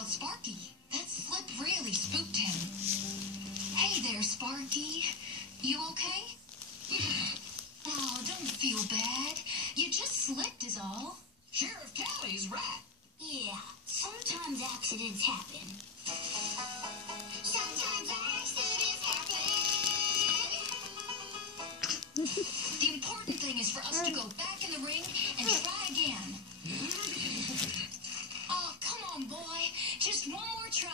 about Sparky. That slip really spooked him. Hey there, Sparky. You okay? Oh, don't feel bad. You just slipped is all. Sheriff Callie's right. Yeah, sometimes accidents happen. Sometimes accidents happen. The important thing is for us to go back in the ring and try again. Oh, come on, boy. Just one more try.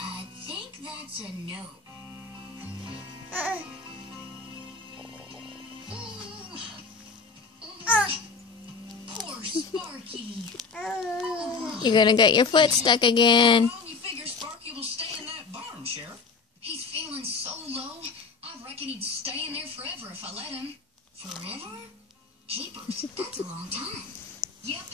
I think that's a no. Poor Sparky. You're gonna get your foot stuck again. How long you figure Sparky will stay in that barn, Sheriff? He's feeling so low, I reckon he'd stay in there forever if I let him. Forever? Jeepers, that's a long time. Yep,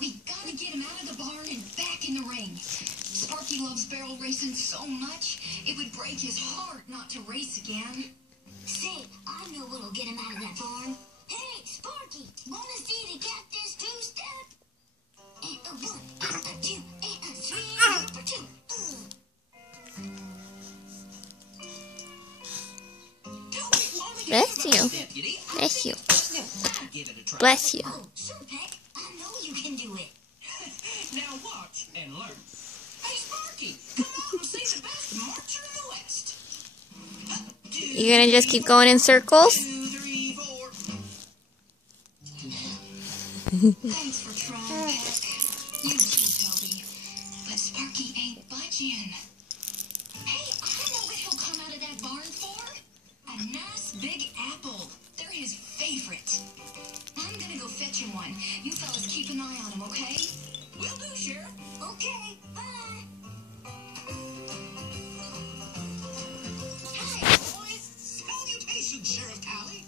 we gotta get him out of the barn and back in the ring. Sparky loves barrel racing so much, it would break his heart not to race again. Say, I know what'll get him out of that barn. Hey, Sparky, wanna see the cactus two-step? And a one, and a two, and a three, for two. Bless you. Bless you. Give it a try. Bless you. Oh, sure, Peck. I know you can do it. Now watch and learn. Hey, Sparky, come out and see the best marcher in the West. You're gonna just keep going in circles? 2, 3, 4. Thanks for trying, Peck. You too, Toby. But Sparky ain't budging. Hey, I know what he'll come out of that barn for. A nice big apple. They're his favorite. I'm gonna go fetch him one. You fellas keep an eye on him, okay? Will do, Sheriff. Okay, bye. Hi, boys. Salutations, Sheriff Callie.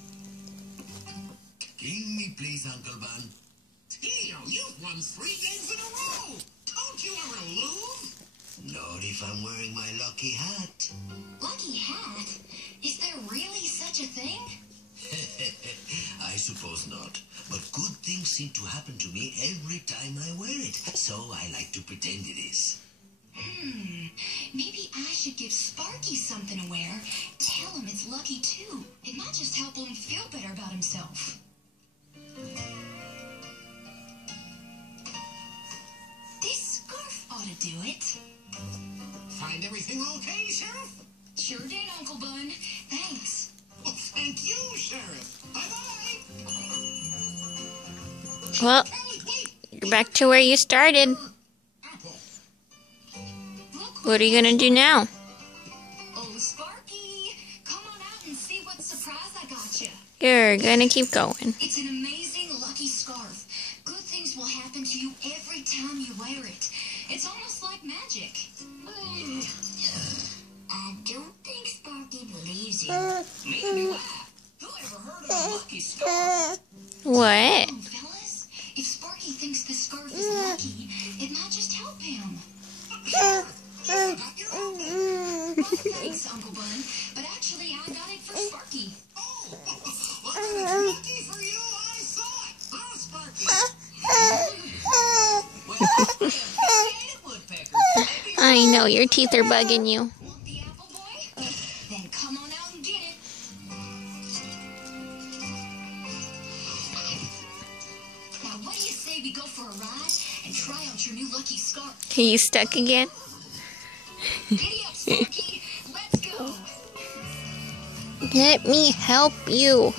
King me, please, Uncle Bun. Theo, you've won 3 games in a row. Don't you ever lose? Not if I'm wearing my lucky hat. Lucky hat? Is there really such a thing? I suppose not. But good things seem to happen to me every time I wear it. So I like to pretend it is. Maybe I should give Sparky something to wear. Tell him it's lucky too. It might just help him feel better about himself. This scarf ought to do it. Find everything okay, Sheriff? Sure did, Uncle Bun. Thanks. Well, thank you, Sheriff. Bye-bye. Well, Callie, wait. you're back to where you started. Apple. Look What are you gonna do now? Oh, Sparky. Come on out and see what surprise I got you. You're gonna keep going. It's an amazing lucky scarf. Good things will happen to you every time you wear it. It's almost like magic. I don't think Sparky believes you. Made me laugh. Who ever heard of a lucky scarf? What? Oh, fellas, if Sparky thinks this scarf is lucky, it might just help him. You got your own. Well, thanks, Uncle Bun, but actually I got it for Sparky. Oh, well, it's lucky for you. I saw it. Huh, Sparky? Well, yeah, woodpecker. Maybe I know, your teeth are bugging you. Want the apple, boy? Then come on out and get it. Now, what do you say we go for a ride and try out your new lucky scarf? Are you stuck again? Giddy up, Sparky. Let's go. Let me help you.